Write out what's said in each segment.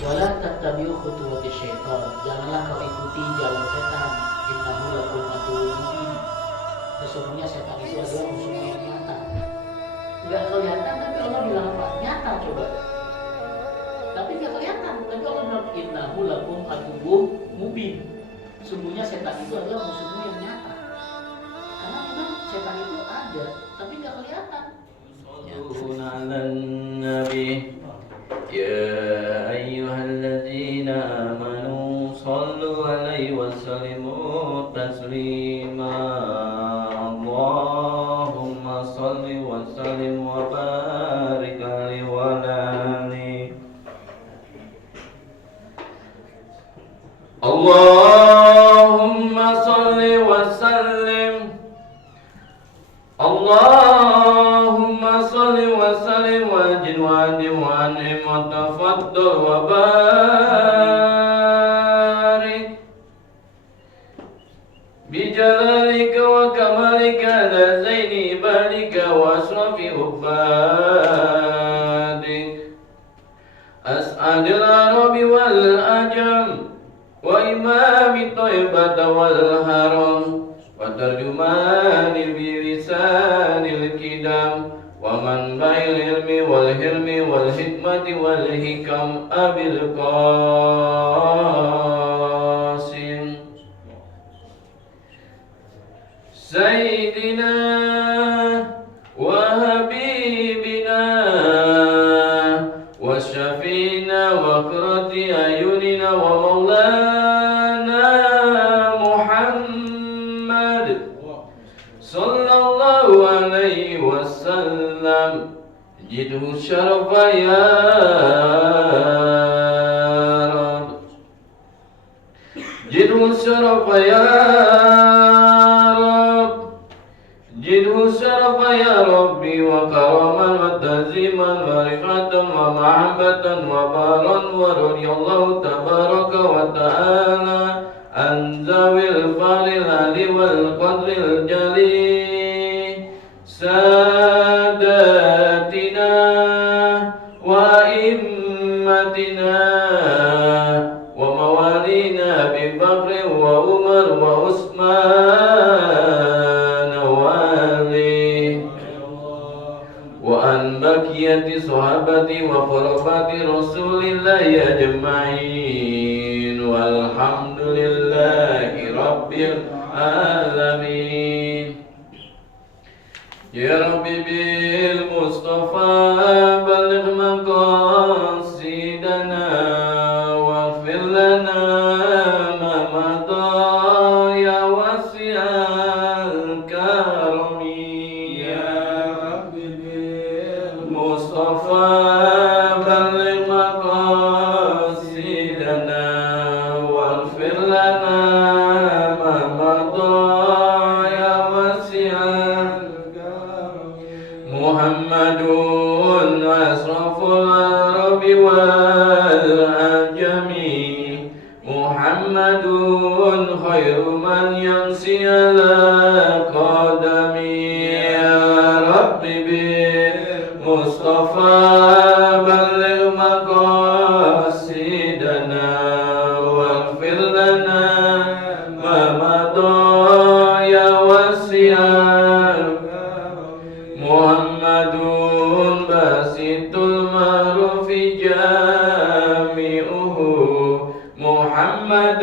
Wala tattabi'u khutuwati syaitan. Janganlah kau ikuti jalan setan. Innahu lakum aduwwun mubin. Sesungguhnya setan itu adalah musuh yang nyata. Enggak kelihatan tapi Allah bilang apa? Nyata coba. Tapi enggak kelihatan. Tapi Allah bilang innahu lakum aduwwun mubin. Sesungguhnya setan itu adalah musuhmu yang nyata. Karena memang setan itu ada, tapi enggak kelihatan. يصلون على النبي يا أيها الذين آمنوا صلوا عليه وسلموا تسليما اللهم صل وسلم وبارك عليه وعلى آله اللهم صل وسلم اللهم صل وسلم وزد وأدم وأنعم وتفضل وبارك بجلالك وكمالك على زين عبادك وأشرف عبادك أسعد العرب والأجم وإمام الطيبة والهرم وترجمان بلسان الكدام ومنبع العلم والحلم والحكمة والحكم أبي القاسم سيدنا وحبيبنا وشفينا وقرة أعيننا ومولانا محمد صلى الله عليه وسلم جده الشرف يا رب جده الشرف يا رب جده الشرف يا ربي وكرما وتعظيما ورفعة ومحبة وبارا ورضي الله تبارك وتعالى عن ذوي الفضل العلي والقدر الجليل ساداتنا وأئمتنا وموالينا أبي بكر وعمر وعثمان وعلي وعن بقية صحابة وقرابة رسول الله أجمعين والحمد لله رب العالمين يا ربي بالمصطفى بلغ مقاصدنا واغفر لنا ما مضى يا واسع الكرم يا ربي بالمصطفى بلغ مقاصدنا واغفر لنا ما مضى يا واسع محمد أشرف العرب والعجم محمد خير من يمشي على قدمي يا رب بالمصطفى بلغ مقاصدنا واغفر لنا ما مضى يا واسع محمد باسط المعروف جامعه محمد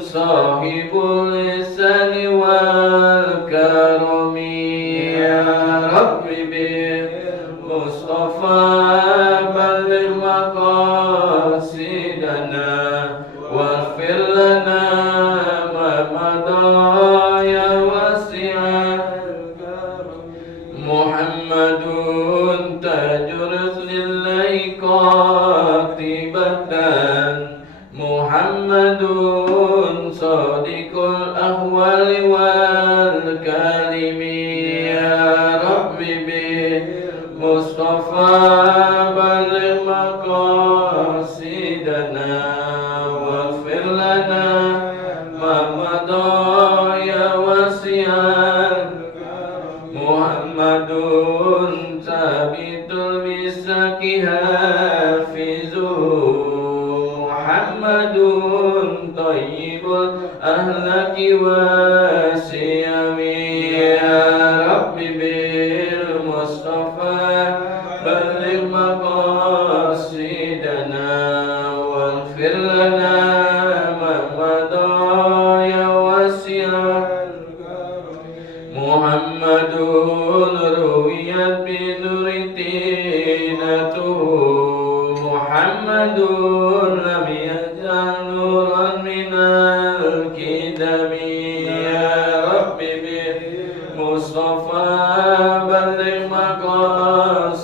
صاحب اللسان والكرم يا رب بالمصطفى بلغ مقاصدنا واغفر لنا ما مضى يا واسع محمد تاج رسل الله قاطبة محمد صادق الأحوال والكلم يا رب بالمصطفى بلغ مقاصدنا واغفر لنا ما مضى يا واسع محمد ثابت المسك حافظه Muhammadun Tayyibul ahlaki wa siyami ya Rabbi bil Mustafa balligh maqasidana waghfir lana ma madha ya wasi'al Muhammadun ruwiyat bi nuri tinatuhu Muhammadun lam yazal nuran minal kidami ya Rabbi bil Mustafa balligh maqasidana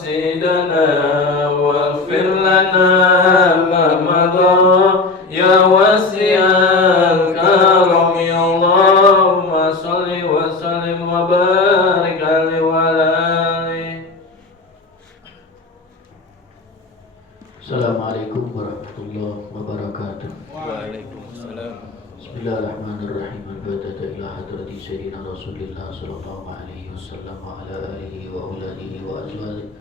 waghfir lana ma madha ya wasi'al karami Allahumma salli wa sallim wa barik alaihi wa alihi. Assalamualaikum warahmatullahi wabarakatuh. Waalaikumsalam. Bismillahirrahmanirrahim. Al-Fatihah ila hadrati Sayyidina Rasulillah sallallahu alaihi wasallam wa ala alihi wa auladihi wa azwajihi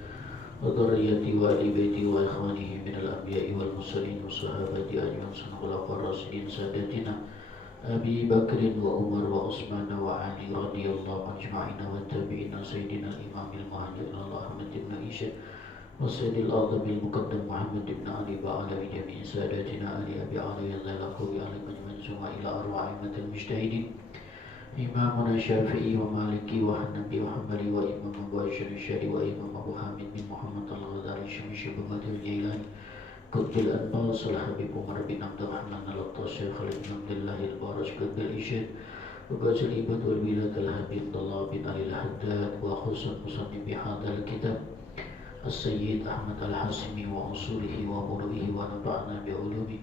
wa dhurriyyati wa ahli baiti wa ikhwanihi min al-anbiya'i wal mursalin wa sahabati ajma'in khulafa'ir rasyidin sadatina Abi Bakrin wa Umar wa Utsman wa Ali radhiyallahu ajma'in wa tabi'ina Sayyidina al-Imam al-Muhajirin Ahmad ibn Ishaq وسيد الأعظم المقدم محمد بن علي وعلى جميع ساداتنا علي أبي علي الله لقوي علي مجمع ثم إلى أرواح أئمة المجتهدين إمامنا الشافعي ومالكي وحنبي وحنبلي وإمام أبو الشريشري وإمام أبو حامد بن محمد الغزالي الشمشي بن الجيلاني قطب الأنباس الحبيب عمر بن عبد الرحمن الأطاس شيخ بن عبد الله البارش قطب الإشاد وباس الإباد والبلاد الحبيب عبد الله بن علي الحداد وخصوصا مصنف بهذا الكتاب السيد أحمد الحاسمي وأصوله ومروئه ونفعنا بعلومه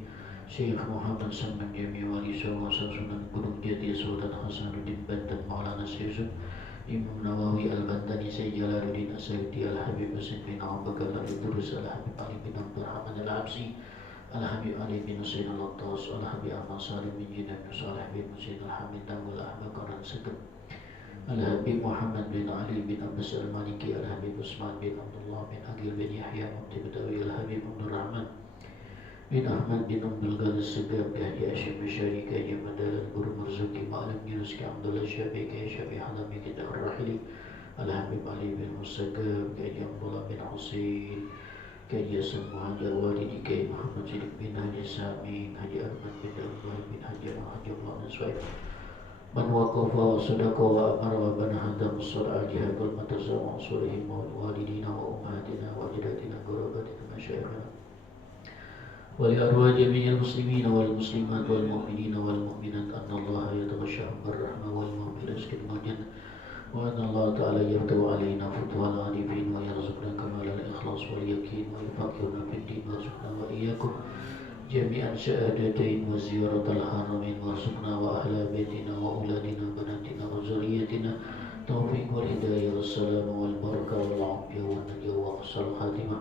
شيخ محمد سلمان جميع ولي سوى سنن gunung jati Sultan Hasanuddin Banten Maulana Syekh Imam Nawawi Al-Bantani Sayyid Jalaluddin As-Sayyidi Al-Habib Husain bin Abu Bakar Al-Idrus Al-Habib Ali bin Abdul Rahman Al-Absi Al-Habib Ali bin Husain Al-Attas Al-Habib Ahmad Salim bin Jinnah bin Salih bin Husain Al-Hamid Dawul Ahmad Qaran Sekep Al-Habib Muhammad bin Ali bin Abbas Al-Maliki Al-Habib Usman bin Abdullah bin Aqil bin Yahya Mubti Betawi Al-Habib Abdul Rahman bin Ahmad bin Abdul Ghani Segab Haji Hashim Masyari Haji Madalan Guru Marzuki Ma'alam Yunus Ki Abdullah Syafiq Haji Syafiq Hadami Ki Dakhar Rahili Al-Habib Ali bin Musagab Haji Abdullah bin Husain Haji Hasan Muhajar Walidi Haji Muhammad Siddiq bin Haji Samin Haji Ahmad bin Abdullah bin Haji Allah bin Suhaib Man waqafa wa sadaqa wa amara wa bana hadam as-sur'a jihadul madrasah wa ansurihim wa walidina wa ummahatina wa ajdatina qurabatina masyayikhina wa li arwah jami'il muslimin wal muslimat wal mu'minin wal mu'minat anna Allah yataghashshahum bir-rahmah wal maghfirah wal jannah wa anna Allah ta'ala yaftahu alaina futuhal arifin wa yarzuqna kamal al-ikhlas wal yaqin wa yufaqihuna fid din wa yarzuqna wa iyyakum جميعا شهادتين وزيارة الحرمين وارزقنا وأهل بيتنا وأولادنا وبناتنا وذريتنا توفيق والهداية والسلام والبركة والعافية والنجاة وحسن الخاتمة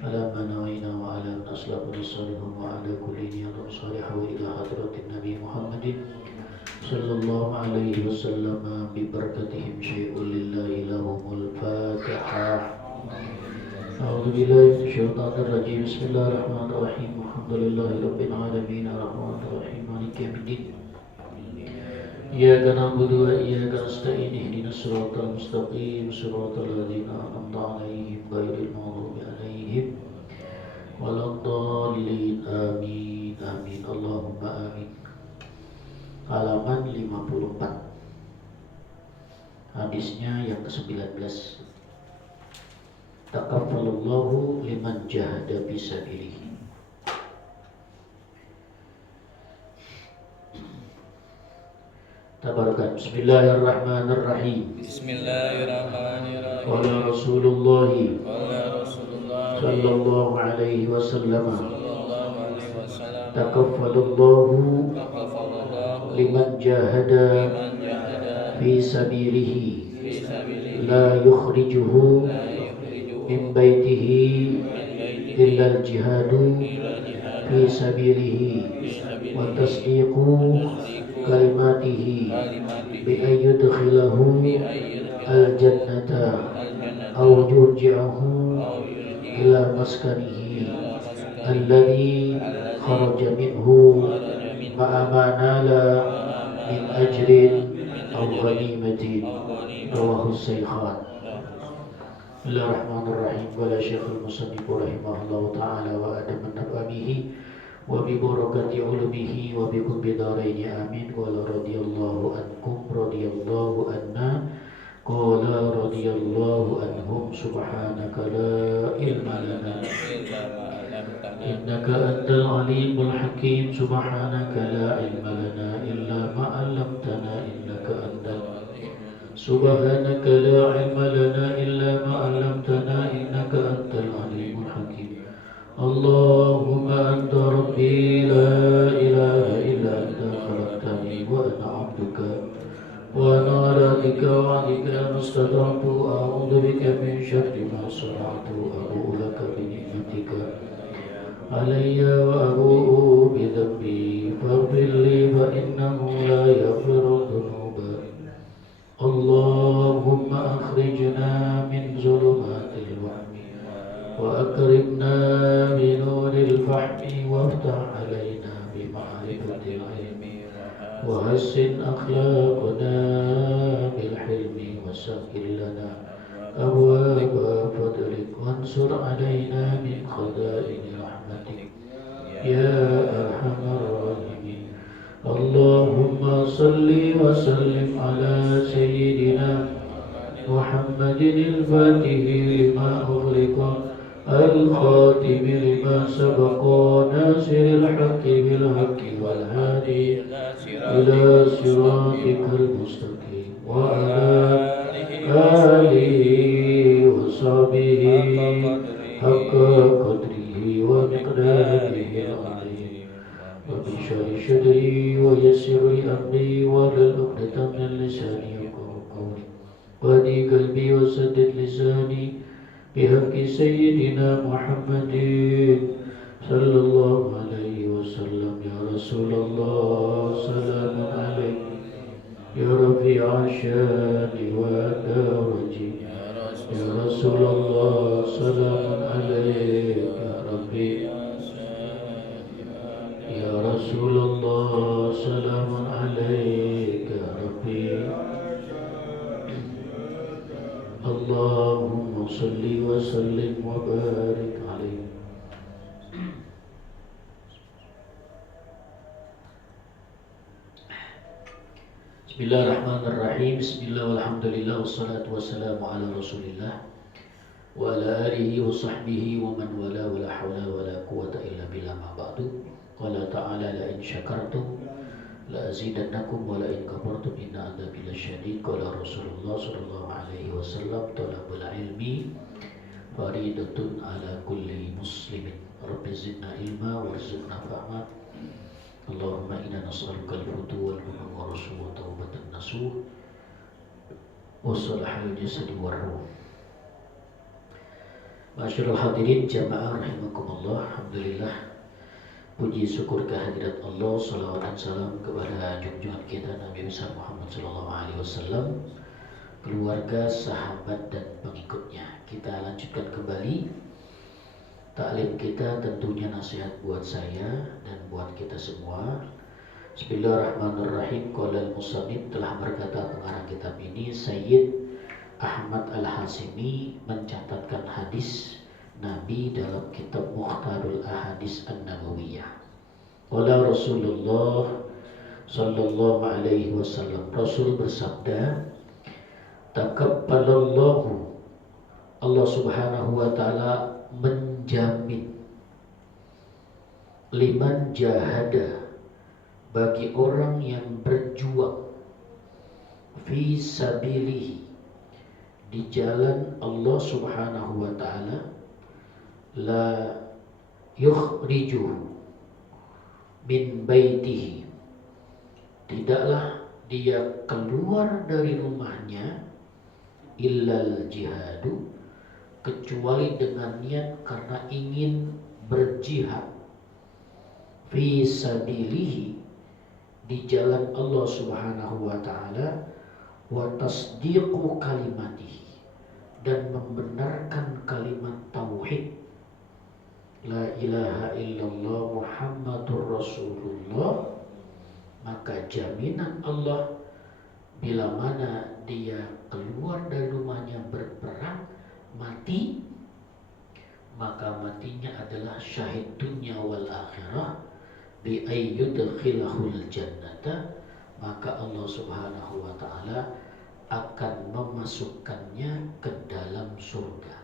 على ما نوينا وعلى من أسلافنا الصالحون وعلى كل نية صالحة وإلى حضرة النبي محمد صلى الله عليه وسلم ببركتهم شيء لله لهم الفاتحة. أعوذ بالله من الشيطان الرجيم. بسم الله الرحمن الرحيم. الحمد لله رب العالمين الرحمن الرحيم مالك يوم الدين. إياك نعبد وإياك نستعين اهدنا الصراط المستقيم صراط الذين أنعمت عليهم غير المغضوب عليهم ولا الضالين آمين آمين اللهم آمين. Halaman 54. Hadisnya yang ke-19. Taqabbalallahu liman jahada fisabilihi. Tabarakan. Bismillahirrahmanirrahim. Bismillahirrahmanirrahim. Qala Rasulullah Qala Rasulullah sallallahu alaihi wasallam. sallallahu alaihi wasallam. Taqabbalallahu Taqabbalallahu liman jahada liman jahada fi sabilihi fi sabilihi la yukhrijuhu la yukhrijuhu min baitihi min baitihi illa al-jihadu ila jihad fi sabilihi fi sabilihi wa tasdiqu kalimatihi kalimati bi ayyudkhilahu al-jannata aw yurji'ahu aw yurji ila maskanihi ila maskani الذي خرج منه مع ما نال من أجر أو غنيمة رواه الشيخان. بسم الله الرحمن الرحيم. قال شيخ المصنف رحمه الله تعالى وأدم نفعه وببركة علمه وبكم بدارين آمين. قال رضي الله عنكم رضي الله عنا قال رضي الله عنهم سبحانك لا علم لنا إنك أنت العليم الحكيم سبحانك لا علم لنا إلا ما علمتنا إنك أنت سبحانك لا علم لنا إلا ما علمتنا إنك أنت العليم الحكيم. اللهم أنت ربي لا إله إلا أنت خلقتني وأنا عبدك وأنا على ذكرك ووعدك ما استطعت أعوذ بك من شر ما صنعت أبوء لك بنعمتك علي وأبوء بذنبي فاغفر لي فإنه لا يغفر الذنوب. اللهم أخرجنا من ظلمات الوهم وأكرمنا بنور الفهم وافتح علينا بمعرفة العلم وحسن أخلاقنا بالحلم وسهل لنا أبواب فضلك وانصر علينا من خزائن رحمتك يا أرحم الراحمين. اللهم صل وسلم على سيدنا محمد الفاتح لما أغلق الخاتم لما سبق ناصر الحق بالحق والهادي إلى صراطك المستقيم وعلى آله وصحبه حق قدره ومقداره العظيم. رب اشرح لي صدري ويسر لي أمري واحلل عقدة من لساني يفقهوا قولي واهد قلبي وسدد لساني بحق سيدنا محمد صلى الله عليه وسلم. يا رسول الله سلام عليك يا رفيع الشان والدرج يا رسول الله سلام عليك يا ربي يا رسول الله سلام عليك يا ربي. اللهم صل وسلم وبارك عليه. Bismillahirrahmanirrahim. Bismillah walhamdulillah wassalatu wassalamu ala rasulillah wa ala alihi wa sahbihi wa man wala wa la hawla wa la quwata illa billah ma ba'du. Qala ta'ala la in syakartum la azidannakum wa la in kafartum inna adzabi lasyadid. Qala Rasulullah sallallahu alaihi wasallam talabul ilmi faridatun ala kulli muslimin. Rabbi zidna ilma warzuqna fahma. Allahumma inna nas'aluka al-hudu wal-hunu wa rasul wa taubatan nasuh wa salahal jasadi wa ruh. Masyarul hadirin jamaah rahimakumullah. Alhamdulillah, puji syukur kehadirat Allah, salawat dan salam kepada junjungan kita Nabi besar Muhammad sallallahu alaihi wasallam, keluarga, sahabat dan pengikutnya. Kita lanjutkan kembali taklim kita, tentunya nasihat buat saya dan buat kita semua. Bismillahirrahmanirrahim. Qala al-musannif, telah berkata pengarang kitab ini, Sayyid Ahmad Al-Hasimi mencatatkan hadis Nabi dalam kitab Mukhtarul Ahadis An-Nabawiyah. Qala Rasulullah sallallahu alaihi wasallam, Rasul bersabda, takabbalallahu, Allah subhanahu wa ta'ala menjamin, liman jahada, bagi orang yang berjuang, fi sabilihi, di jalan Allah subhanahu wa ta'ala, la yukhrijuhu min baitihi, tidaklah dia keluar dari rumahnya, illal jihadu, kecuali dengan niat karena ingin berjihad, fi sabilihi, di jalan Allah subhanahu wa ta'ala, wa tasdiqu kalimatihi, dan membenarkan kalimat tauhid, la ilaha illallah Muhammadur Rasulullah, maka jaminan Allah bila mana dia keluar dari rumahnya berperang mati, maka matinya adalah syahid dunya wal akhirah, bi ayyudkhilahul jannata, maka Allah Subhanahu wa taala akan memasukkannya ke dalam surga.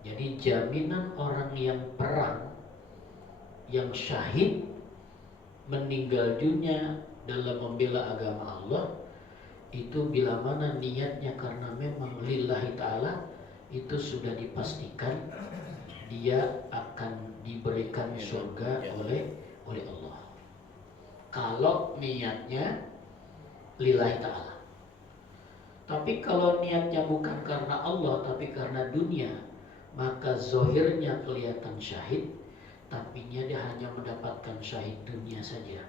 Jadi jaminan orang yang perang, yang syahid, meninggal dunia dalam membela agama Allah, itu bila mana niatnya karena memang lillahi ta'ala, itu sudah dipastikan dia akan diberikan surga oleh Allah. Kalau niatnya lillahi ta'ala. Tapi kalau niatnya bukan karena Allah tapi karena dunia, maka zahirnya kelihatan syahid, tapinya dia hanya mendapatkan syahid dunia saja,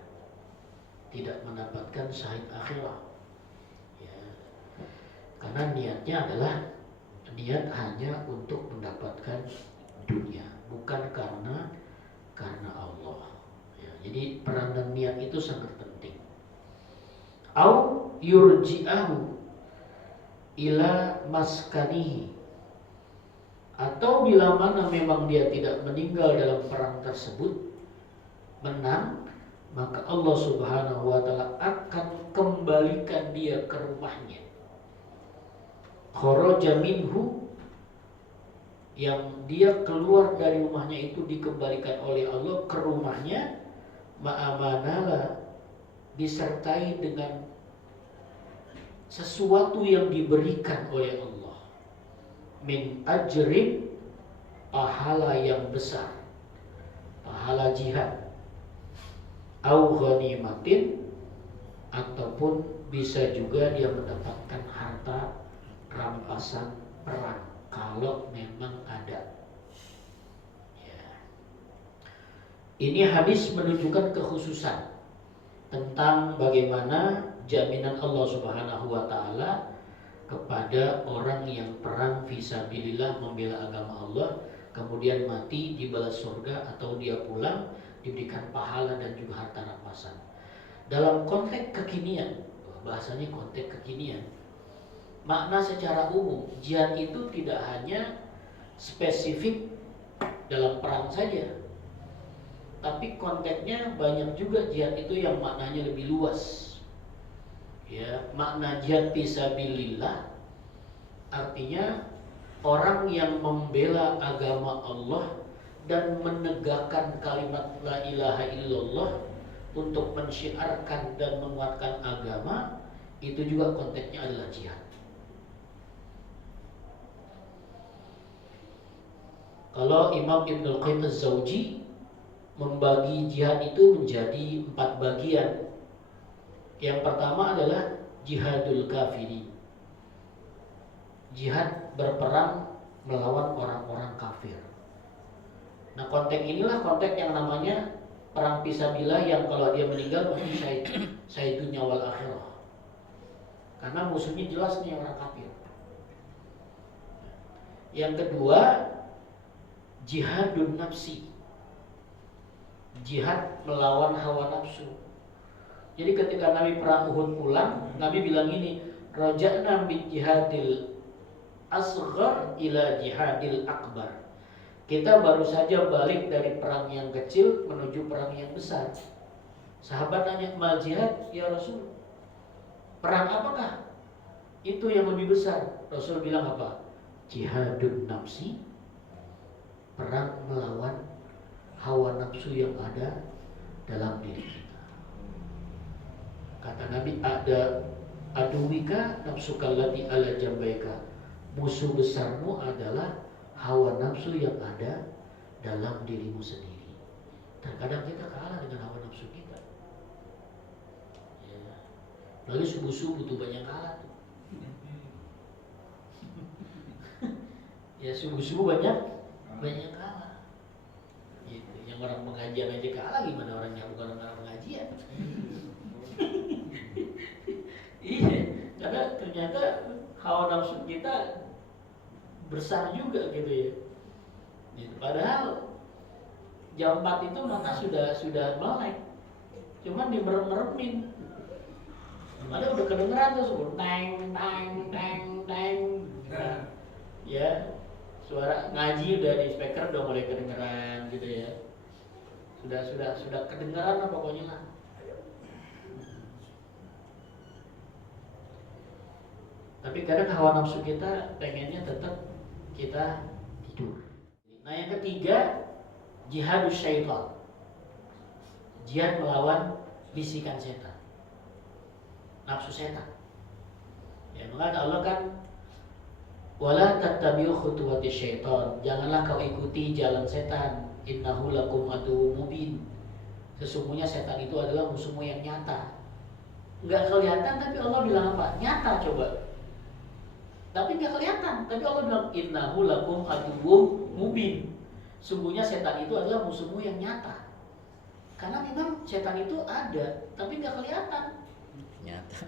tidak mendapatkan syahid akhirat. Ya. Karena niatnya adalah niat hanya untuk mendapatkan dunia, bukan karena Allah. Ya, jadi peranan niat itu sangat penting. Au yurji'ahu ila maskanihi, atau bila mana memang dia tidak meninggal dalam perang tersebut, menang, maka Allah Subhanahu wa taala akan kembalikan dia ke rumahnya. Kharaja minhu, yang dia keluar dari rumahnya itu dikembalikan oleh Allah ke rumahnya, ma'amanala, disertai dengan sesuatu yang diberikan oleh Allah, min ajrin, pahala yang besar, pahala jihad, au ghanimatin, ataupun bisa juga dia mendapatkan harta rampasan perang kalau memang ada. Ya. Ini hadis menunjukkan kekhususan tentang bagaimana jaminan Allah Subhanahu wa taala kepada orang yang perang fisabilillah, membela agama Allah, kemudian mati dibalas surga, atau dia pulang diberikan pahala dan juga harta rampasan. Dalam konteks kekinian, bahasanya konteks kekinian, makna secara umum jihad itu tidak hanya spesifik dalam perang saja, tapi konteksnya banyak juga jihad itu yang maknanya lebih luas. Ya, makna jihad fisabilillah artinya orang yang membela agama Allah dan menegakkan kalimat la ilaha illallah untuk mensyiarkan dan menguatkan agama, itu juga konteksnya adalah jihad. Kalau Imam Ibnul Qayyim Az-Zawji membagi jihad itu menjadi 4 bagian. Yang pertama adalah jihadul kafiri, jihad berperang melawan orang-orang kafir. Nah, konteks inilah konteks yang namanya perang fisabilillah, yang kalau dia meninggal mesti syahid dunya wal akhirah. Karena musuhnya jelas nih orang kafir. Yang kedua, jihadun nafsi, jihad melawan hawa nafsu. Jadi ketika Nabi perang Uhud pulang, Nabi bilang ini, raja'na min jihadil asghar ila jihadil akbar. Kita baru saja balik dari perang yang kecil menuju perang yang besar. Sahabat nanya, mal jihad ya Rasul, perang apakah itu yang lebih besar? Rasul bilang apa? Jihadun nafsi, perang melawan hawa nafsu yang ada dalam diri kita. Kata Nabi, ada aduwika nafsukallati ala jambaika, musuh besarmu adalah hawa nafsu yang ada dalam dirimu sendiri. Terkadang kita kalah dengan hawa nafsu kita. Ya. Lalu subuh-subuh tuh banyak kalah tuh. Ya, subuh-subuh banyak kalah. Gitu. Yang orang pengajian aja kalah, gimana orang yang bukan orang pengajian? Iya, karena ternyata hawa nafsu kita besar juga gitu ya. Gitu. Padahal jam 4 itu mata sudah melek, cuman dimerem-meremin. Padahal udah kedengeran tuh teng teng teng teng. Nah, ya suara ngaji udah di speaker udah mulai kedengeran gitu ya. Sudah kedengeran lah pokoknya lah. Tapi kadang hawa nafsu kita pengennya tetap kita tidur. Nah yang ketiga, jihadus syaitan, jihad melawan bisikan setan, nafsu setan. Ya maka Allah kan, wala tattabi'u khutuwati syaitan, janganlah kau ikuti jalan setan, innahu lakum aduwwum mubin, sesungguhnya setan itu adalah musuhmu yang nyata. Enggak kelihatan tapi Allah bilang apa? Nyata coba. Tapi nggak kelihatan, tapi Allah bilang innahu lakum aduwwum mubin. Sungguhnya setan itu adalah musuhmu yang nyata. Karena memang setan itu ada, tapi nggak kelihatan. Nyata.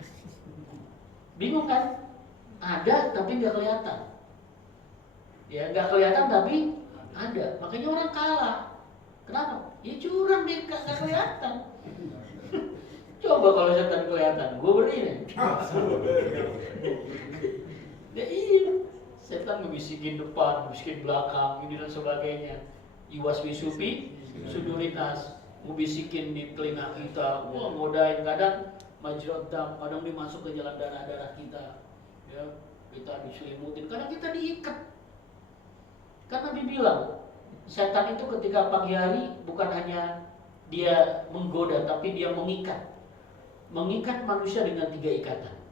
Bingung kan? Ada tapi nggak kelihatan. Ya nggak kelihatan tapi ada. Makanya orang kalah. Kenapa? Ya curang dia nggak kelihatan. Coba kalau setan kelihatan, gue beri nih. Ya iya, setan ngebisikin depan, ngebisikin belakang, ini dan sebagainya. Iwaswisupi suduritas, ngebisikin di telinga kita, wah ngodain, kadang majrad dam, kadang dia masuk ke jalan darah-darah kita. Ya, kita diselimutin, kadang kita diikat. Karena Nabi bilang, setan itu ketika pagi hari bukan hanya dia menggoda, tapi dia mengikat. Mengikat manusia dengan 3 ikatan.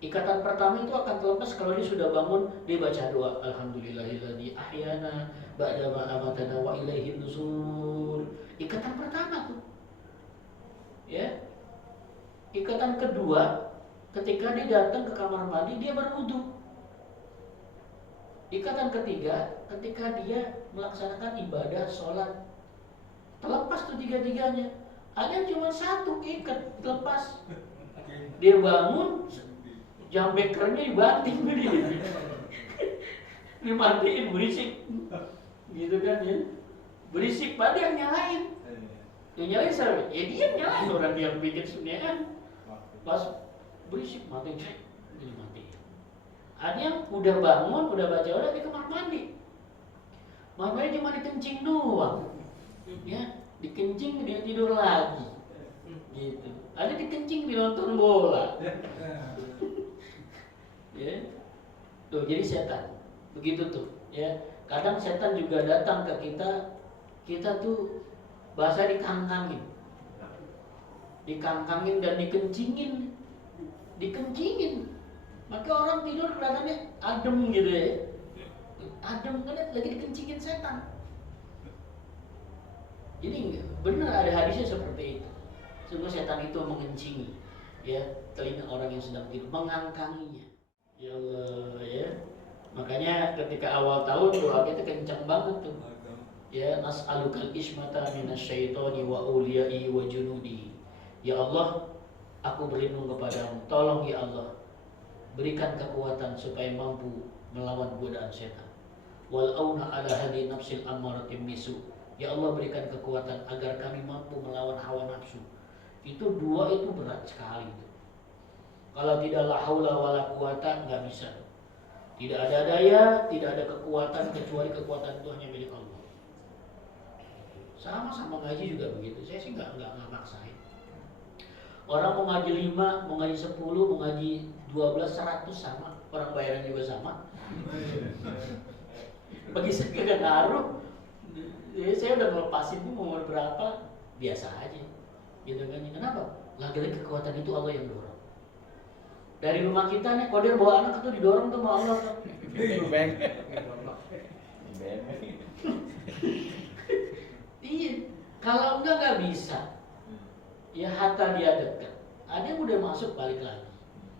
Ikatan pertama itu akan terlepas kalau dia sudah bangun, dia baca doa alhamdulillahilladzi ahyana ba'da ma amatana wa ilaihin nusyur. Ikatan pertama tuh. Ya. Ikatan kedua, ketika dia datang ke kamar mandi dia berwudu. Ikatan ketiga, ketika dia melaksanakan ibadah sholat. Terlepas tuh 3-tiganya. Ada cuma satu ikat terlepas. Dia bangun, jam bekernya dibanting dia. Dimatiin berisik. Gitu kan ya. Berisik pada yang nyalain. Yang nyalain siapa? Ya dia nyalain, orang dia bikin sunyian. Pas berisik matiin, ini matiin. Ada yang udah bangun, udah baca udah di kamar mandi. Kamar mandi cuma dikencing doang. Ya, dikencing dia tidur lagi. Gitu. Ada dikencing dia nonton bola. Ya. Tuh, jadi setan. Begitu tuh, ya. Kadang setan juga datang ke kita tuh bahasa dikangkangin. Dikangkangin dan dikencingin. Dikencingin. Maka orang tidur kelihatannya adem gitu ya. Adem karena lagi dikencingin setan. Jadi benar ada hadisnya seperti itu. Sungguh setan itu mengencingi ya telinga orang yang sedang tidur, mengangkanginya. Ya Allah ya. Makanya ketika awal tahun doa kita kencang banget tuh. Ya nas'alukal ismata minasyaitoni wa uliyai wa junudi. Ya Allah, aku berlindung kepadamu. Tolong ya Allah, berikan kekuatan supaya mampu melawan godaan setan. Wal auna ala hadi nafsil ammaratim bisu. Ya Allah, berikan kekuatan agar kami mampu melawan hawa nafsu. Itu dua itu berat sekali itu. Kalau tidak la haula wala quwata nggak bisa. Tidak ada daya, tidak ada kekuatan kecuali kekuatan itu hanya milik Allah. Sama ngaji juga begitu. Saya sih nggak maksain. Orang mau ngaji 5, mau ngaji 10, mau ngaji 12, 100 sama. Orang bayaran juga sama. Bagi saya nggak ngaruh. Saya udah melepasin itu mau berapa biasa aja. Gitu kan? Kenapa? Lagi-lagi kekuatan itu Allah yang dorong. Dari rumah kita nih, kalau dia bawa anak itu didorong tuh sama Allah. Iya, kalau nggak bisa. Ya hatta dia dekat. Ada yang udah masuk balik lagi.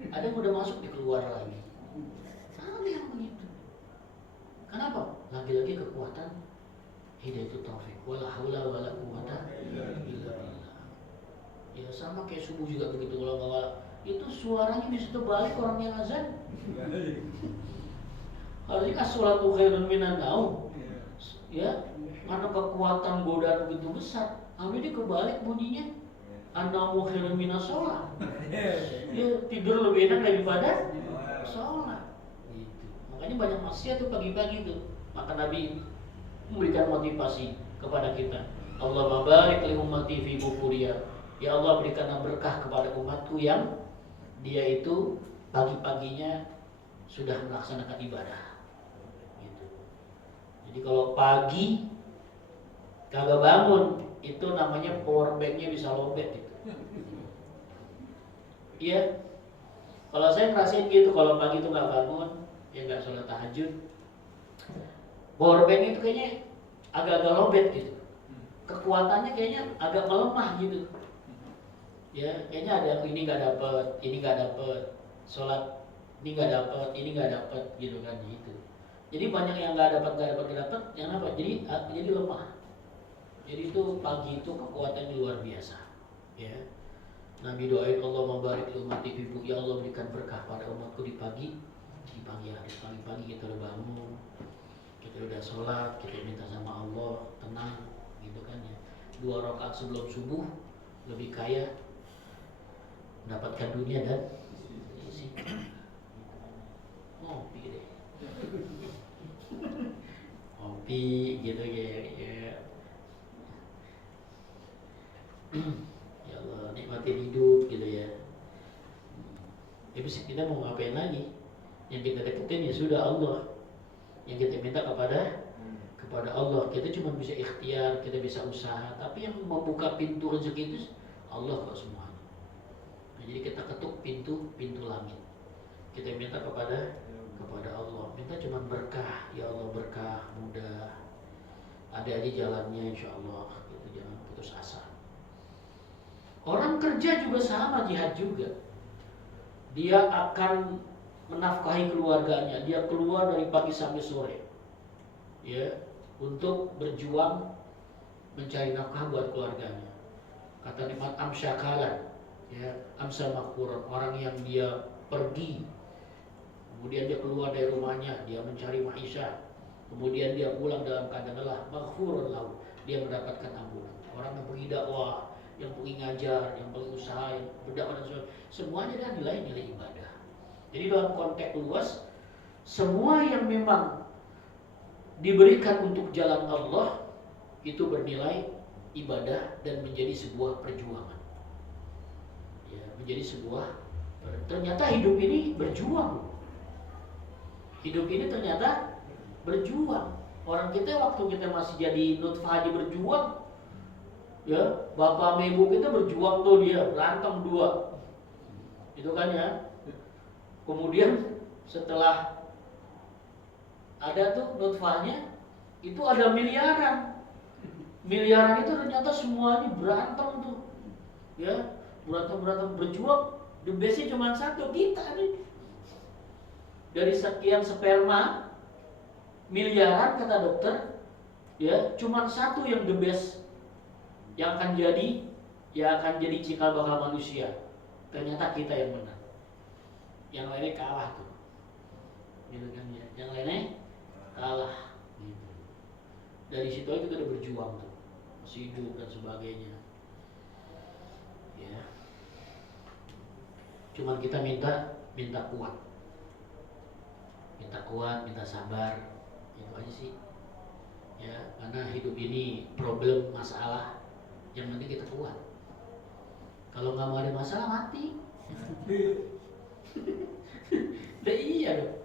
Ada yang udah masuk dikeluar lagi. Ada yang begitu. Kenapa? Lagi-lagi kekuatan hidayatul taufik. Wala haula wala quwata illa billah. Ya sama kayak subuh juga begitu kalau itu suaranya bisa terbalik orang yang azan. Harusnya as-sholatu khairun minan naum. Ya, karena kekuatan godaan begitu besar, akhirnya kebalik bunyinya. Anamu khairun minas sholat. Ya, tidur lebih enak daripada sholat. Gitu. Makanya banyak maksiat tuh pagi-pagi tuh. Maka Nabi memberikan motivasi kepada kita. Allahumma barik li ummati fi bukuriyah. Ya Allah, berikanlah berkah kepada umatku yang dia itu pagi-paginya sudah melaksanakan ibadah. Gitu. Jadi kalau pagi kagak bangun, itu namanya power banknya bisa lobet gitu. Iya. Kalau saya ngerasain gitu, kalau pagi itu nggak bangun, ya nggak sholat tahajud, power bank itu kayaknya agak-agak lobet gitu. Kekuatannya kayaknya agak melemah gitu. Ya, kayaknya ada yang ini nggak dapet, ini nggak dapet, sholat ini nggak dapet, ini nggak dapet gitu kan gitu. Jadi banyak yang nggak dapet, yang apa? Jadi lemah. Jadi itu pagi itu kekuatannya luar biasa. Ya. Nabi doain Allah mabarik li ummati fi bukuriyah, ya Allah berikan berkah pada umatku di pagi hari. Pagi-pagi kita udah bangun, kita udah sholat, kita minta sama Allah tenang, gitu kan ya. 2 rakaat sebelum subuh lebih kaya mendapatkan dunia dan isi. Ngopi deh. Ngopi gitu ya. Ya Allah, nikmatin hidup gitu ya. Tapi kita mau ngapain lagi? Yang kita deketin ya sudah Allah. Yang kita minta kepada Allah. Kita cuma bisa ikhtiar, kita bisa usaha, tapi yang membuka pintu rezeki itu Allah kok semuanya. Nah, jadi kita ketuk pintu langit. Kita minta kepada Allah. Minta cuma berkah, ya Allah berkah, mudah. Ada aja jalannya insya Allah. Gitu, jangan putus asa. Orang kerja juga sama, jihad juga. Dia akan menafkahi keluarganya. Dia keluar dari pagi sampai sore, ya, untuk berjuang mencari nafkah buat keluarganya. Kata nikmat amsyakalan, ya, amsa makfuran, orang yang dia pergi, kemudian dia keluar dari rumahnya, dia mencari maisha, kemudian dia pulang dalam keadaan lelah, maghfurun lahu, dia mendapatkan ampunan. Orang yang pergi dakwah, yang pergi ngajar, yang pergi usaha, yang berdakwah dan sebagainya, semuanya adalah nilai-nilai ibadah. Jadi dalam konteks luas, semua yang memang diberikan untuk jalan Allah itu bernilai ibadah dan menjadi sebuah perjuangan. Ya, menjadi sebuah, ternyata hidup ini berjuang. Hidup ini ternyata berjuang. Orang kita waktu kita masih jadi nutfah aja berjuang. Ya, bapak sama ibu kita berjuang tuh, dia berantem 2. Itu kan ya. Kemudian setelah ada tuh nutfahnya, itu ada miliaran. Miliaran itu ternyata semuanya berantem tuh. Ya, berantem berjuang. The bestnya cuma satu, kita nih. Dari sekian sperma miliaran kata dokter, ya, cuma satu yang the best, yang akan jadi cikal bakal manusia. Ternyata kita yang menang. Yang lainnya kalah tuh. Gitu kan ya. Yang lainnya kalah gitu. Dari situ aja kita udah berjuang tuh. Masih hidup dan sebagainya. Ya. Cuman kita minta kuat. Minta kuat, minta sabar. Itu aja sih. Ya, karena hidup ini problem, masalah, yang penting kita kuat. Kalau nggak mau ada masalah, mati. Udah iya dong.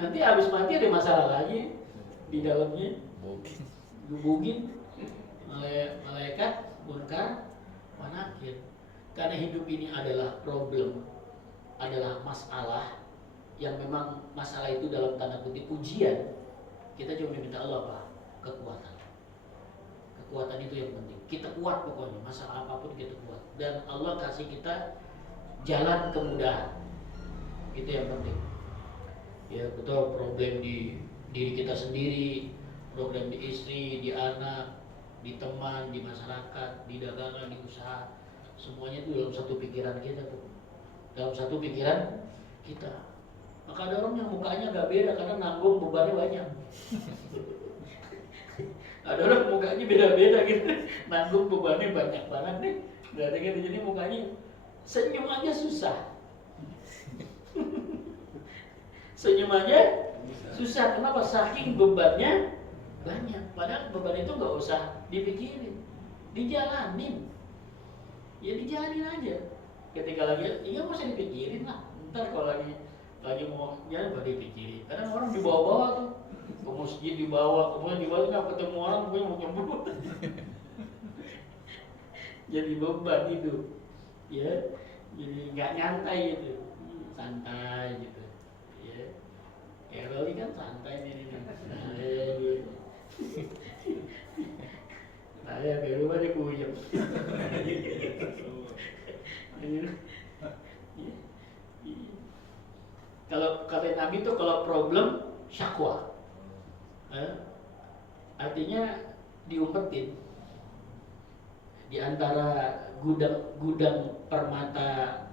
Nanti habis mati ada masalah lagi di dalamnya. Gubungin malaikat munkar manakir. Karena hidup ini adalah problem, adalah masalah yang memang masalah itu dalam tanda kutip ujian. Kita cuma minta Allah apa? Kekuatan. Kekuatan itu yang penting. Kita kuat pokoknya, masalah apapun kita kuat. Dan Allah kasih kita jalan kemudahan. Itu yang penting. Ya, betul, problem di diri kita sendiri, problem di istri, di anak, di teman, di masyarakat, di dagangan, di usaha. Semuanya itu dalam satu pikiran kita tuh. Dalam satu pikiran kita. Maka ada orang yang mukanya agak beda karena nanggung bebannya banyak. Ada orang mukanya beda-beda gitu, nanggung bebannya banyak banget nih. Ada gitu, jadi mukanya senyum aja susah. Senyum aja susah, kenapa? Saking bebannya banyak. Padahal beban itu nggak usah dipikirin, dijalanin. Ya dijalanin aja. Ketika lagi, iya nggak usah dipikirin lah. Ntar kalau lagi mau jalan baru dipikirin. Kadang orang dibawa-bawa tuh ke masjid, dibawa, kemudian dibawa nggak ketemu orang, kemudian mau nyebut. Jadi beban itu, ya. Jadi nggak nyantai gitu, santai gitu, ya. Kayak Roli kan santai nih. Gitu. Saya di rumah dia kuyem. Kalau kata Nabi itu kalau problem syakwa, artinya diumpetin. Di antara gudang permata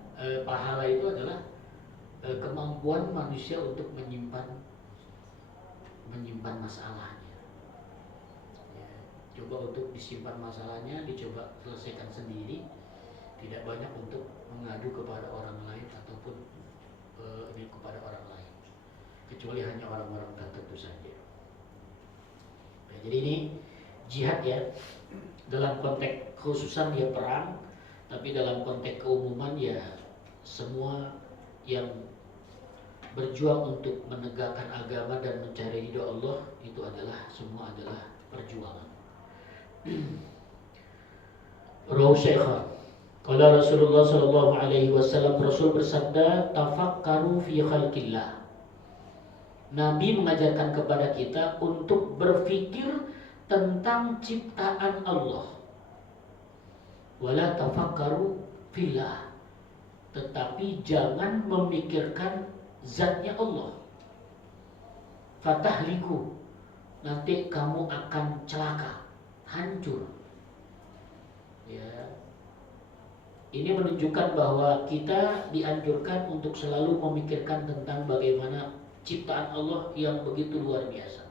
pahala itu adalah kemampuan manusia untuk menyimpan masalahnya. Ya, coba untuk disimpan masalahnya, dicoba selesaikan sendiri, tidak banyak untuk mengadu kepada orang lain ataupun ini kepada orang lain, kecuali hanya orang-orang tertentu saja. Ya, jadi ini jihad ya, dalam konteks khususan dia perang, tapi dalam konteks keumuman ya semua yang berjuang untuk menegakkan agama dan mencari ridho Allah itu semua adalah perjuangan. Rawi Syaikhan, kalau Rasulullah sallallahu alaihi wasallam, Rasul bersabda, tafakkaru fi khalqillah. Nabi mengajarkan kepada kita untuk berpikir tentang ciptaan Allah. Wala tafakkaru fillah. Tetapi jangan memikirkan zatnya Allah. Fatahliku, nanti kamu akan celaka, hancur. Ya. Ini menunjukkan bahwa kita dianjurkan untuk selalu memikirkan tentang bagaimana ciptaan Allah yang begitu luar biasa.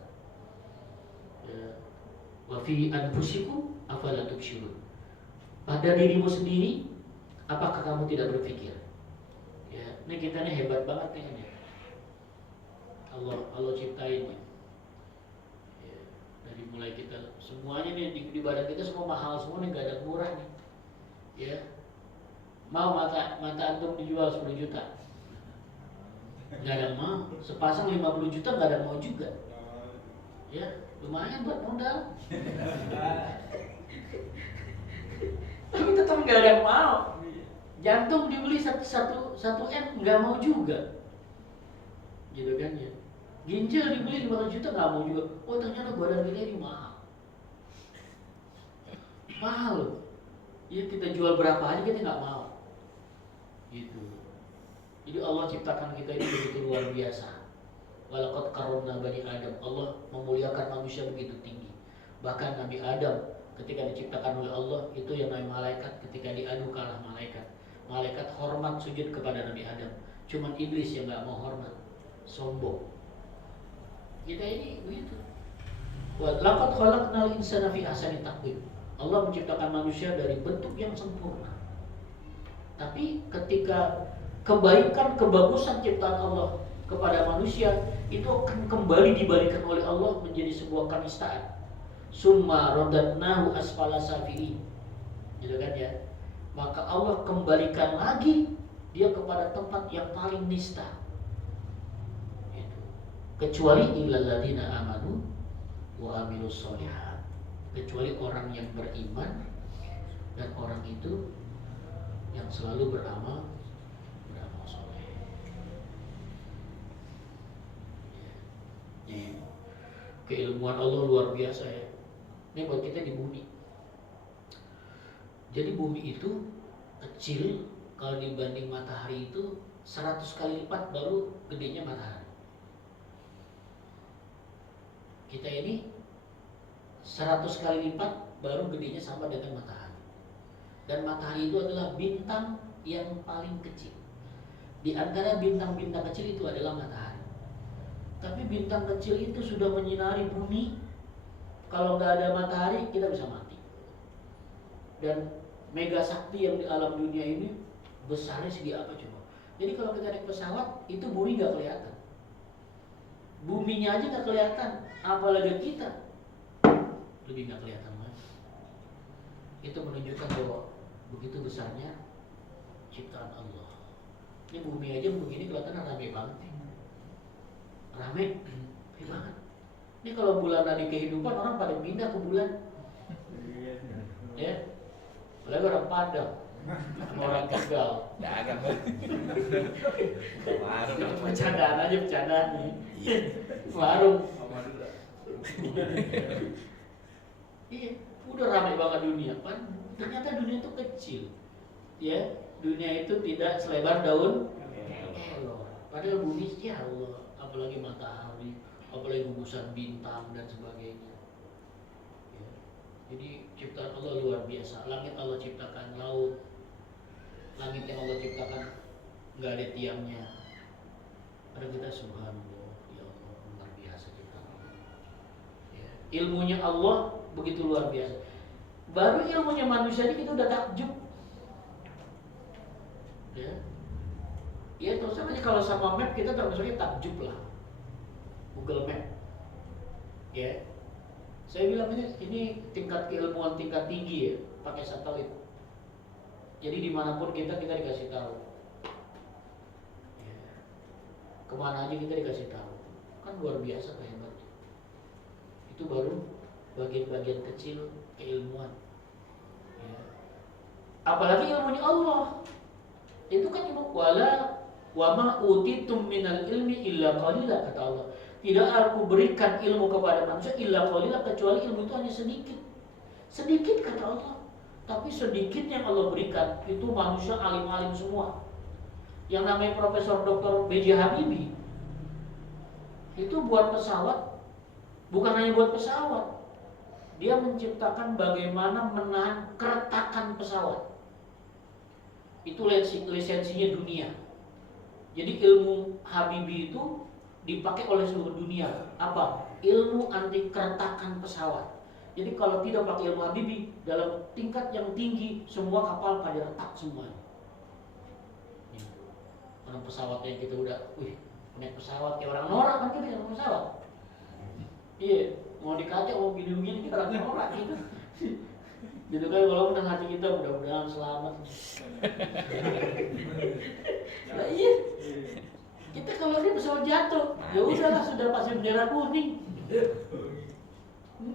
Ya. Wa fi anfusikum afala tubsirun. Pada dirimu sendiri, apakah kamu tidak berpikir? Ya, ini kita nih hebat banget nih ini. Allah ciptain ya. Ya, dari mulai kita semuanya nih di badan kita semua mahal semua nih, gak ada murah nih. Ya. Mau mata antum dijual 10 juta? Gak ada mau. Sepasang 50 juta gak ada mau juga. Ya, lumayan buat modal. Tapi tetap nggak ada yang mau. Jantung dibeli satu M nggak mau juga, gitu kan ya. Ginjal dibeli 500 juta nggak mau juga. Oh ternyata badan kita ini mahal loh. Ya kita jual berapa aja kita nggak mau, gitu. Jadi Allah ciptakan kita ini begitu luar biasa. Walaqad karramna bani Adam. Allah memuliakan manusia begitu tinggi. Bahkan Nabi Adam ketika diciptakan oleh Allah, itu yang namanya malaikat, ketika diadu kalah malaikat. Malaikat hormat sujud kepada Nabi Adam. Cuman iblis yang gak mau hormat, sombong. Kita ini begitu. Laqad khalaqnal insana fi ahsani taqwim. Allah menciptakan manusia dari bentuk yang sempurna. Tapi ketika kebaikan, kebagusan ciptaan Allah kepada manusia itu akan kembali dibalikan oleh Allah menjadi sebuah kenistaan. Summa radatnahu asfala safilin, gitu kan ya. Maka Allah kembalikan lagi dia kepada tempat yang paling nista, gitu. Kecuali illal ladzina amanu wa amilus sholihat, kecuali orang yang beriman dan orang itu yang selalu beramal soleh. Ya. Keilmuan Allah luar biasa ya. Ini buat kita di bumi. Jadi bumi itu kecil, kalau dibanding matahari itu 100 kali lipat baru gedenya matahari. Kita ini 100 kali lipat baru gedenya sama dengan matahari. Dan matahari itu adalah bintang yang paling kecil. Di antara bintang-bintang kecil itu adalah matahari. Tapi bintang kecil itu sudah menyinari bumi Kalau nggak ada matahari kita bisa mati. Dan mega sakti yang di alam dunia ini besarnya segi apa coba? Jadi kalau kita naik pesawat itu bumi nggak kelihatan, buminya aja nggak kelihatan, apalagi kita lebih nggak kelihatan lagi. Itu menunjukkan bahwa begitu besarnya ciptaan Allah. Ini bumi aja begini kelihatan rame banget nih, rame banget. Ini kalau bulan ada kehidupan orang pada pindah ke bulan, ya. Apalagi orang Padang sama orang Tegal. Dagang. Itu bercandaan aja, bercandaan nih. Warung. Iya, udah ramai banget dunia. Ternyata dunia itu kecil. Ya, dunia itu tidak selebar daun kelor. Padahal bumi ya Allah, apalagi matahari, apalagi gugusan bintang dan sebagainya. Ya. Jadi ciptaan Allah luar biasa. Langit Allah ciptakan, laut, langit yang Allah ciptakan nggak ada tiangnya. Pada kita subhanallah, ya Allah luar biasa ciptaan Allah. Ya. Ilmunya Allah begitu luar biasa. Baru ilmunya manusia ini kita udah takjub. Ya, ya terus aja kalau sama map kita termasuknya takjub lah. Google Map. Ya, saya bilang ini tingkat keilmuan tingkat tinggi ya, pakai satelit. Jadi dimanapun kita dikasih tahu. Ya. Kemana aja kita dikasih tahu. Kan luar biasa hebatnya. Itu baru bagian-bagian kecil keilmuan. Ya. Apalagi ilmunya Allah. Itu kan ilmu wala wa ma utitum minal ilmi illa qalila, kata Allah. Tidak aku berikan ilmu kepada manusia illa qalila, kecuali ilmu itu hanya sedikit. Sedikit kata Allah. Tapi sedikit yang Allah berikan itu manusia alim-alim semua. Yang namanya Profesor Dr. B.J. Habibie itu buat pesawat, bukan hanya buat pesawat. Dia menciptakan bagaimana menahan keretakan pesawat. Itu lisensinya dunia. Jadi ilmu Habibie itu dipakai oleh seluruh dunia. Apa? Ilmu anti keretakan pesawat. Jadi kalau tidak pakai ilmu Habibie, dalam tingkat yang tinggi semua kapal pada retak semuanya. Ya. Orang pesawat yang kita udah, naik pesawat kayak orang norak kan kita naik pesawat. Iya, mau dikaca mau begini-begini kita orang norak gitu. Gitu kan kalau menang hati kita mudah-mudahan selamat. Nah, iya. Kita kalau dia pesawat jatuh, ya udahlah sudah pasti bendera kuning.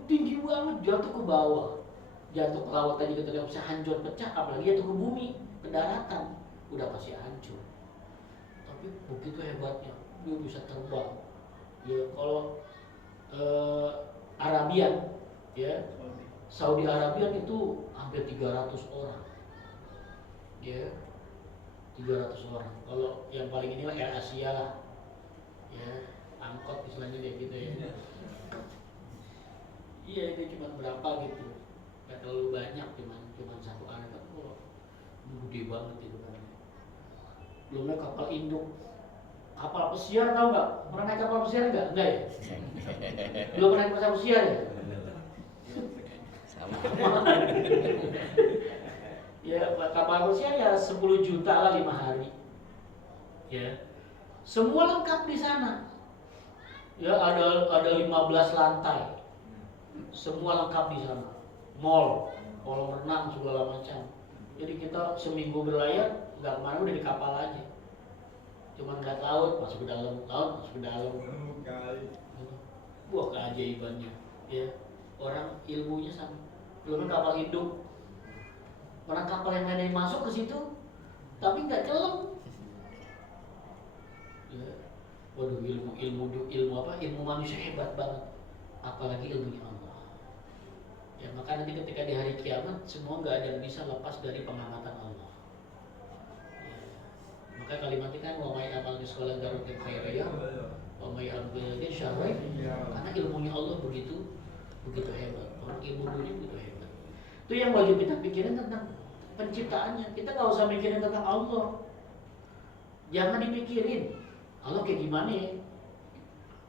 Tinggi banget jatuh ke bawah. Jatuh ke laut tadi kita bisa hancur pecah, apalagi jatuh ke bumi, ke daratan, udah pasti hancur. Tapi begitu hebatnya, dia bisa terbang. Ya kalau Arabian, ya. Saudi Arabia itu hampir 300 orang. Ya. 300 orang. Kalau yang paling inilah Air Asia lah. Ya, angkot istilahnya kayak gitu ya. Iya, itu cuma berapa gitu. Enggak terlalu banyak, cuma satu anak. Oh, gede banget itu kan. Belumnya kapal induk. Kapal pesiar tahu nggak? Pernah naik kapal pesiar nggak? Enggak ya? Belum pernah naik kapal pesiar ya? Ya kapal pesiar ya 10 juta lah 5 hari. Ya. Semua lengkap di sana. Ya ada 15 lantai. Semua lengkap di sana. Mall, kolam renang segala macam. Jadi kita seminggu berlayar nggak kemana udah di kapal aja. Cuma ngeliat laut masuk ke dalam, laut masuk ke dalam. Wah keajaibannya. Ya. Orang ilmunya sama. Belum kapal hidup. Orang kapal yang lain masuk ke situ, tapi nggak celem. Ya. Waduh ilmu manusia hebat banget. Apalagi ilmunya Allah. Ya maka nanti ketika di hari kiamat semua nggak ada yang bisa lepas dari pengamatan Allah. Ya. Maka kalimatnya kan wa may amal bisoleh darotin khairiyah, wa may amal syarriyah. Karena ilmunya Allah begitu hebat. Orang ilmu dunia begitu hebat. Itu yang wajib kita pikirin tentang penciptaannya. Kita nggak usah mikirin tentang Allah. Jangan dipikirin Allah kayak gimana ya.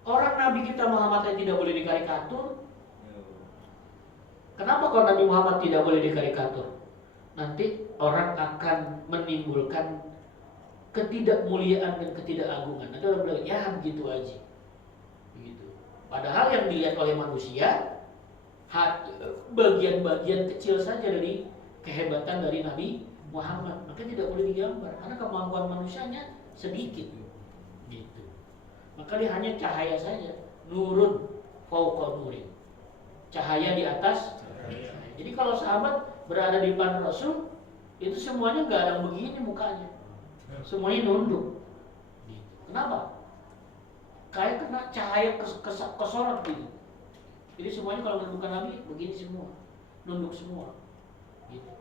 Orang Nabi kita Muhammad yang tidak boleh dikarikatur, Kenapa kalau Nabi Muhammad tidak boleh dikarikatur? Nanti orang akan menimbulkan ketidakmuliaan dan ketidakagungan. Nanti orang bilang, ya begitu aja. Begitu. Padahal yang dilihat oleh manusia bagian-bagian kecil saja dari kehebatan dari Nabi Muhammad. Maka tidak boleh digambar karena kemampuan manusianya sedikit. Gitu. Maka dia hanya cahaya saja, nurun fauqa nurin. Cahaya di atas. Jadi kalau sahabat berada di depan Rasul, itu semuanya nggak ada yang begini mukanya, semuanya nunduk. Kenapa? Kayak kena cahaya kesorot gitu. Jadi semuanya kalau menemukan Nabi begini semua, nunduk semua. Gitu.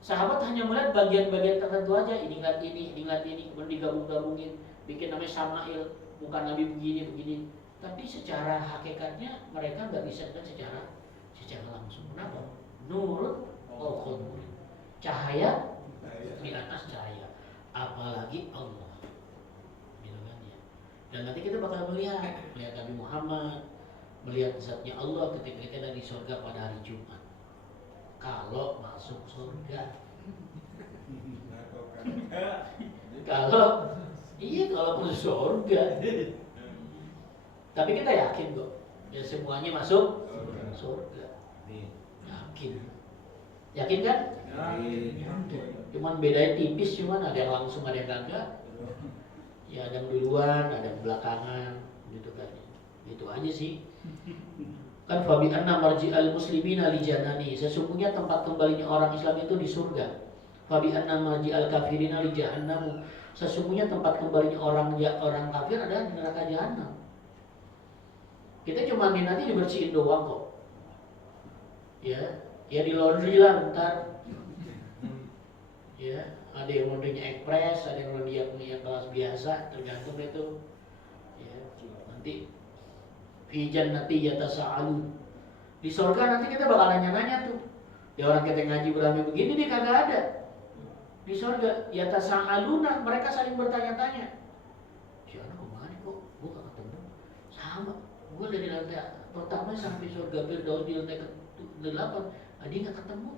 Sahabat hanya melihat bagian-bagian tertentu aja, ini ngeliat ini, kemudian digabung-gabungin, bikin namanya Sama'il, muka Nabi begini. Tapi secara hakikatnya mereka nggak bisa lihat secara langsung. Kenapa? Nurut nurin, cahaya di atas cahaya, apalagi Allah. Gitu kan ya. Dan nanti kita bakal melihat Nabi Muhammad, melihat zatnya Allah ketika kita ada di surga pada hari Jumat. Kalau masuk surga. Kalau masuk surga. Tapi kita yakin kok, ya semuanya masuk surga. Yakin kan? Cuman bedanya tipis, cuman ada yang langsung, ada yang kagak. Ya ada yang duluan, ada yang belakangan, gitu kan. Gitu aja sih. Kan fabi anna marji'al muslimina li janani, sesungguhnya tempat kembalinya orang Islam itu di surga. Fabi anna marji'al kafirina li jahannam, sesungguhnya tempat kembalinya orang kafir adalah di neraka jahanam. Kita cuma nanti dibersihin doang kok. Ya di laundry lah bentar. Ya, ada yang laundrynya ekspres, ada yang laundry yang kelas biasa, tergantung itu. Ya, nanti fi jannati yatasaalun. Di surga nanti kita bakal nanya-nanya tuh. Ya orang kita ngaji beramai begini dia kagak ada. Di surga yatasaaluna, mereka saling bertanya-tanya. Si anak kemana kok? Gua gak ketemu. Sama, gua dari lantai pertama sampai surga Firdaus di lantai ke-8, dia gak ketemu.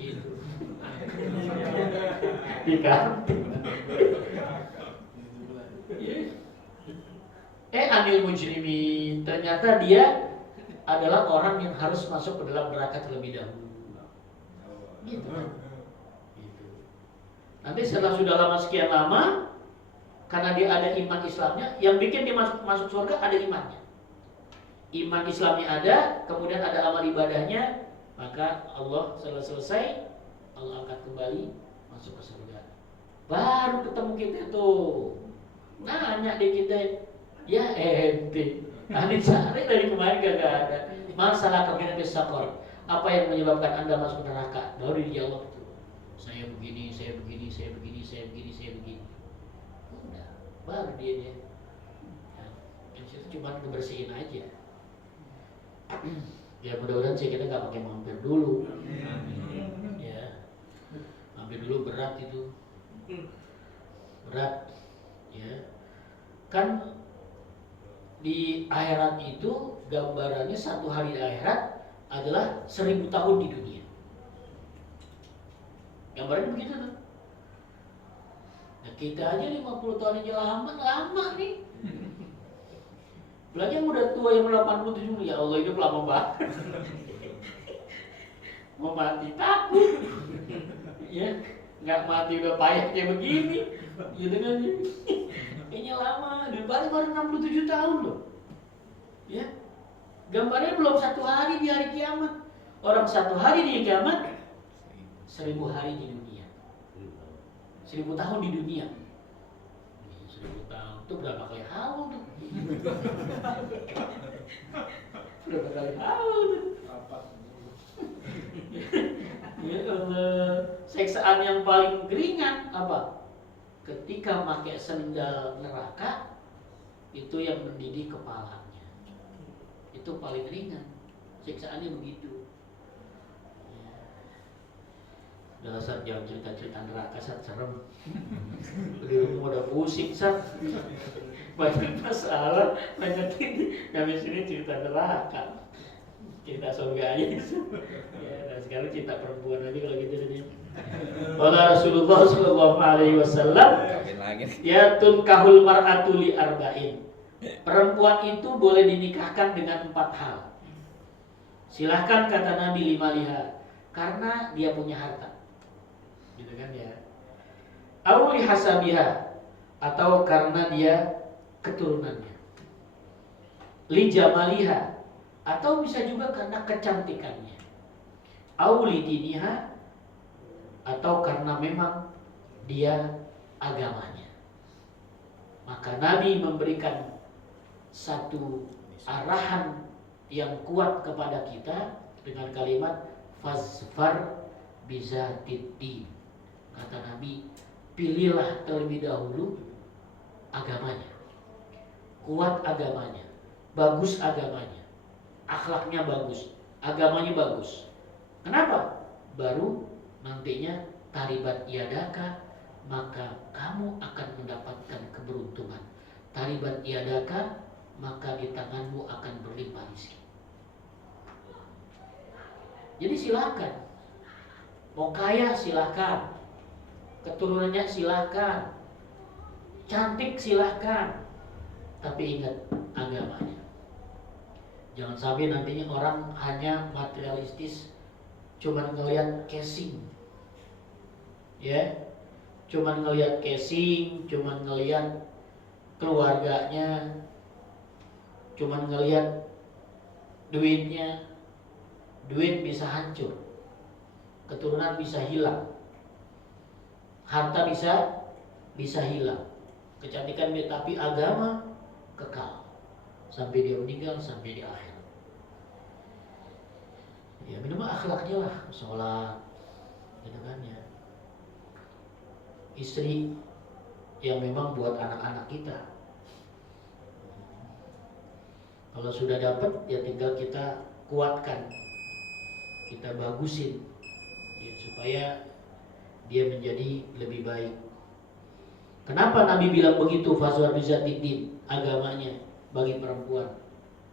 Itu. Di kantin. Anil mujrimin, ternyata dia adalah orang yang harus masuk ke dalam neraka terlebih dahulu. Gitu kan? Gitu. Nanti setelah sudah lama sekian lama, karena dia ada iman Islamnya, yang bikin dia masuk surga ada imannya. Iman Islamnya ada, kemudian ada amal ibadahnya, maka Allah setelah selesai, Allah angkat kembali masuk ke surga. Baru ketemu kita tuh, nanya deh kita. Ya ente, ahli cari dari kemarin gak ada. Masalah kafir besakor, apa yang menyebabkan anda masuk neraka? Baru dijawab tuh, saya begini. Udah, baru dia. Yang situ cuma ngebersihin aja. Ya mudah-mudahan sih kita nggak pakai mampir dulu. Ya, mampir dulu berat itu, berat. Ya, kan. Di akhirat itu gambarannya satu hari di akhirat adalah 1000 tahun di dunia. Gambarnya begitu tuh. Nah kita aja 50 tahun aja lama nih. Belanja yang udah tua yang 87, ya Allah hidup lama banget. Mau mati takut. Ya, nggak mati udah payah kayak begini. Gitu kan ya. Kayaknya lama, dan baru 67 tahun loh. Ya, gambarnya belum 1 hari di hari kiamat. Orang 1 hari di kiamat, 1000 hari di dunia. 1000 tahun di dunia. 1000 tahun itu berapa kali haul tuh? Berapa kali haul tuh? Ya Allah, seksaan yang paling ringan apa? Ketika pakai sendal neraka, itu yang mendidih kepalanya. Itu paling ringan, siksaannya begitu. Udah Sat, jangan cerita-cerita neraka Sat, serem. Di rumah udah pusing Sat, banyak masalah, banyak ini. Kami sini cerita neraka. Cinta surga aja. Ya, nah sekarang cinta perempuan aja kalau gitu nih. Qala Rasulullah sallallahu alaihi wasallam, Kawin lagi. ya tunkahul mar'atu li arba'in. Perempuan itu boleh dinikahkan dengan 4 hal. Silahkan kata Nabi 5 liha, karena dia punya harta. Gitu kan ya. Aw li hasabiha, atau karena dia keturunannya. Li jamaliha, atau bisa juga karena kecantikannya. Aw li diniha, atau karena memang dia agamanya. Maka Nabi memberikan satu arahan yang kuat kepada kita dengan kalimat fazfar bizatiddin. Kata Nabi, pilihlah terlebih dahulu agamanya, kuat agamanya, bagus agamanya, akhlaknya bagus, agamanya bagus. Kenapa? Baru nantinya taribat yadaka, maka kamu akan mendapatkan keberuntungan. Taribat yadaka, maka di tanganmu akan berlimpah rezeki. Jadi silakan, mau kaya silakan, keturunannya silakan, cantik silakan, tapi ingat agamanya. Jangan sampai nantinya orang hanya materialistis, cuman ngelihat casing, ya, cuman ngelihat casing, cuman ngelihat keluarganya, cuman ngelihat duitnya. Duit bisa hancur, keturunan bisa hilang, harta bisa hilang, kecantikan, tapi agama kekal sampai dia meninggal, sampai di akhir. Ya minimal akhlaknya lah, sholat, gitu kan ya. Istri yang memang buat anak-anak kita. Kalau sudah dapat, ya tinggal kita kuatkan, kita bagusin, ya, supaya dia menjadi lebih baik. Kenapa Nabi bilang begitu? Fazwar bizatiddin, agamanya bagi perempuan.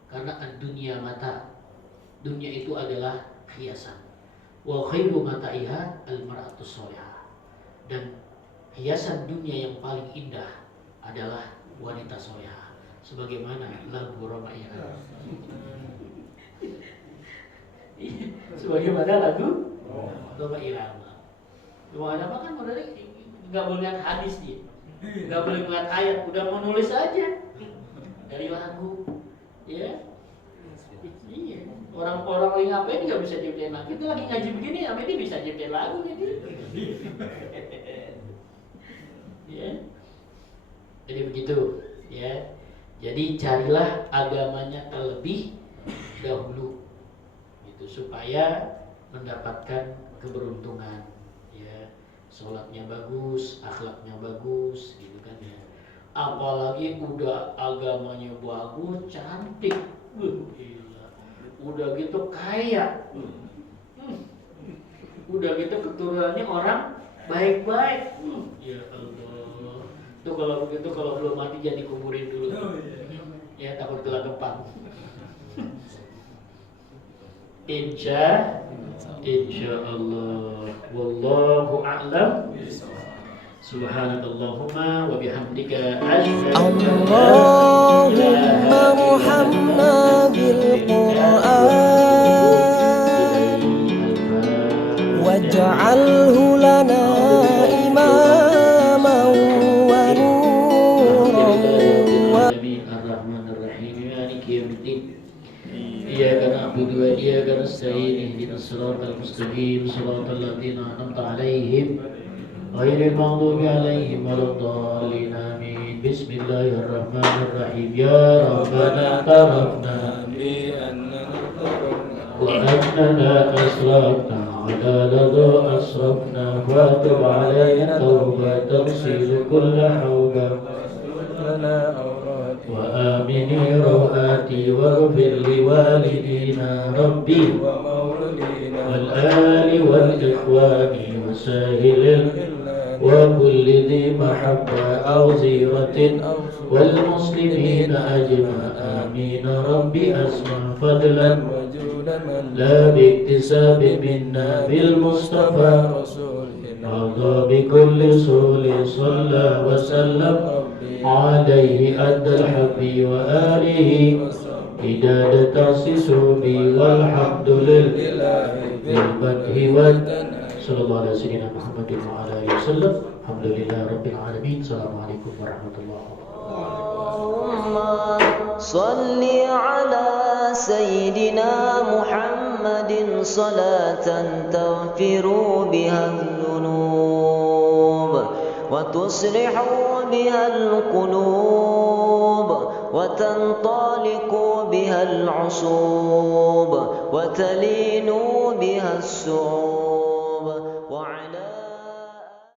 Karena ad-dunya mata, dunia itu adalah hiasan. Wa khairu mata'iha al-mar'atu sholihah. Dan hiasan dunia yang paling indah adalah wanita sholihah. Sebagaimana lagu Romaiyah. Sebagaimana lagu Roma Irama. Roma Irama kan modalnya nggak boleh lihat hadis dia, nggak boleh lihat ayat, udah menulis aja dari lagu, ya. Iya. Orang-orang lagi ngapain nggak bisa ciptain lagu? Kita lagi ngaji begini, apa ini bisa ciptain lagu gitu? Ya. Jadi begitu, ya. Jadi carilah agamanya terlebih dahulu, supaya mendapatkan keberuntungan, ya, sholatnya bagus, akhlaknya bagus, gitu kan ya. Apalagi udah agamanya bagus, cantik, gila. Udah gitu kaya, udah gitu keturunannya orang baik-baik, ya Allah. Tuh kalau begitu, kalau belum mati jangan dikuburin dulu, ya takut gelagapan. Insya Allah. Wallahu a'lam. Subhanallahumma wa bihamdika asyhadu Allahumma Muhammad bil Qur'an waj'alhu lana imaman wa nuran. Ar-Rahmanir-Rahim, maliki yaumiddin. إياك نعبد وإياك نستعين اهدنا الصراط المستقيم صراط الذين أنعمت عليهم غير المغضوب عليهم ولا الضالين آمين. بسم الله الرحمن الرحيم. يا ربنا اعترفنا وأننا أسرفنا على لظى أسرفنا فاتب علينا توبة تغسل كل حوبة وآمن روآتي واغفر لوالدينا ربي والآل والإخوان وسائل وكل ذي محبة أو زيرة والمسلمين أجمع آمين. ربي أسمع فضلا لا باكتساب منا بالمصطفى رضى بكل سول صلى وسلم عليه أدى الحب وآله إداد تأسيس بي والحمد لله بالمدح صلى الله على سيدنا محمد وعلى آله وسلم الحمد لله رب العالمين السلام عليكم ورحمة الله اللهم صل على سيدنا محمد صلاة تغفر بها الذنوب وتصلح بها القلوب وتنطلق بها العصوب وتلين بها الصعوب وعلى